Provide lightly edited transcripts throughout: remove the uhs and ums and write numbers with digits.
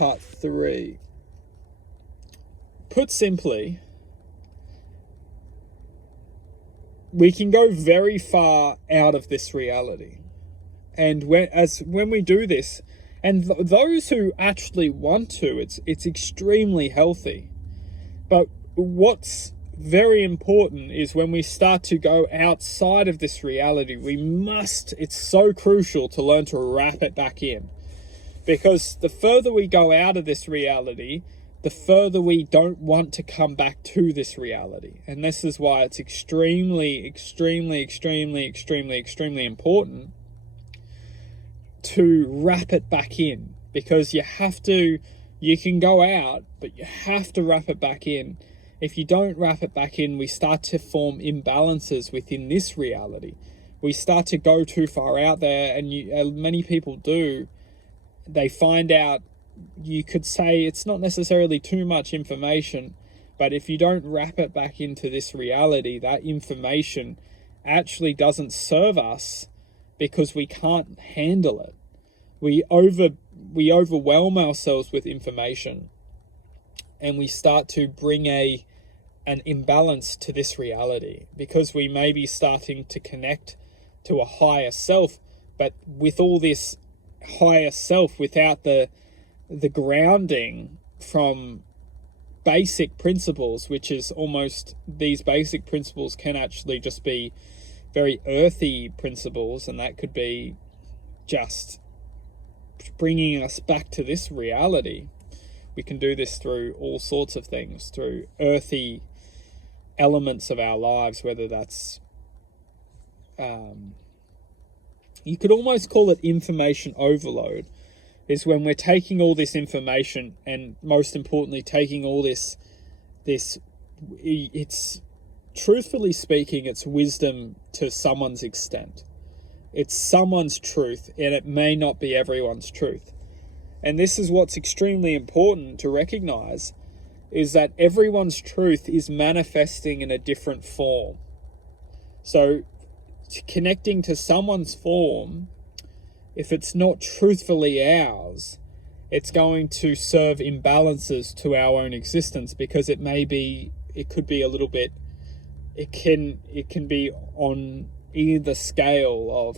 part 3. Put simply, we can go very far out of this reality. And when we do this, and those who actually want to, it's extremely healthy. But what's very important is when we start to go outside of this reality, it's so crucial to learn to wrap it back in. Because the further we go out of this reality, the further we don't want to come back to this reality. And this is why it's extremely, extremely, extremely, extremely, extremely important to wrap it back in. Because you can go out, but you have to wrap it back in. If you don't wrap it back in, we start to form imbalances within this reality. We start to go too far out there, and many people do. They find out, you could say it's not necessarily too much information, but if you don't wrap it back into this reality, that information actually doesn't serve us because we can't handle it. We overwhelm ourselves with information, and we start to bring an imbalance to this reality because we may be starting to connect to a higher self, but with all this higher self without the grounding from basic principles, which is almost, these basic principles can actually just be very earthy principles, and that could be just bringing us back to this reality. We can do this through all sorts of things, through earthy elements of our lives, whether that's you could almost call it information overload, is when we're taking all this information, and most importantly taking all this it's, truthfully speaking, it's wisdom to someone's extent. It's someone's truth, and it may not be everyone's truth. And this is what's extremely important to recognize, is that everyone's truth is manifesting in a different form. So connecting to someone's form, if it's not truthfully ours, it's going to serve imbalances to our own existence, because it could be a little bit, it can be on either scale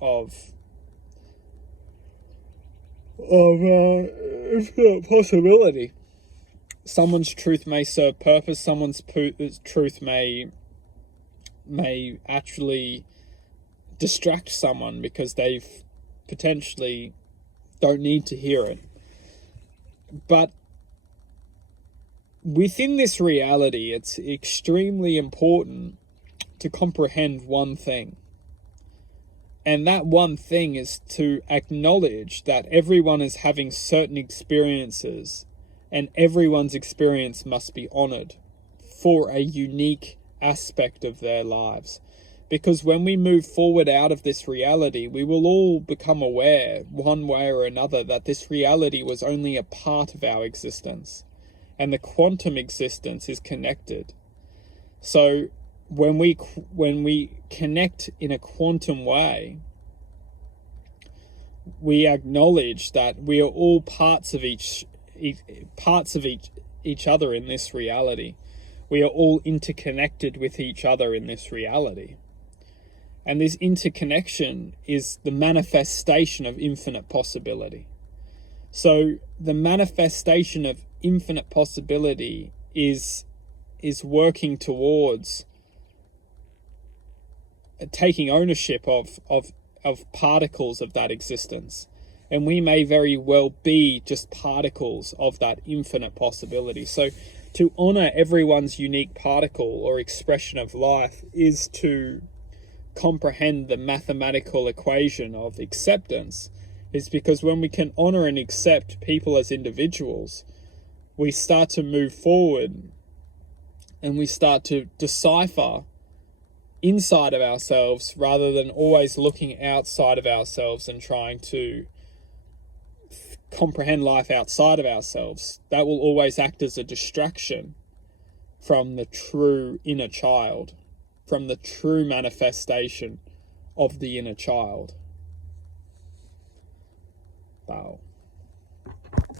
of possibility. Someone's truth may serve purpose. Someone's truth may actually distract someone because they've potentially don't need to hear it. But within this reality, it's extremely important to comprehend one thing. And that one thing is to acknowledge that everyone is having certain experiences, and everyone's experience must be honored for a unique aspect of their lives. Because when we move forward out of this reality, we will all become aware, one way or another, that this reality was only a part of our existence, and the quantum existence is connected. So when we connect in a quantum way, we acknowledge that we are all parts of each other in this reality. We are all interconnected with each other in this reality. And this interconnection is the manifestation of infinite possibility. So the manifestation of infinite possibility is working towards taking ownership of particles of that existence. And we may very well be just particles of that infinite possibility. So to honor everyone's unique particle or expression of life is to comprehend the mathematical equation of acceptance. Is because when we can honor and accept people as individuals, we start to move forward, and we start to decipher inside of ourselves rather than always looking outside of ourselves and trying to comprehend life outside of ourselves. That will always act as a distraction from the true inner child, from the true manifestation of the inner child. Wow.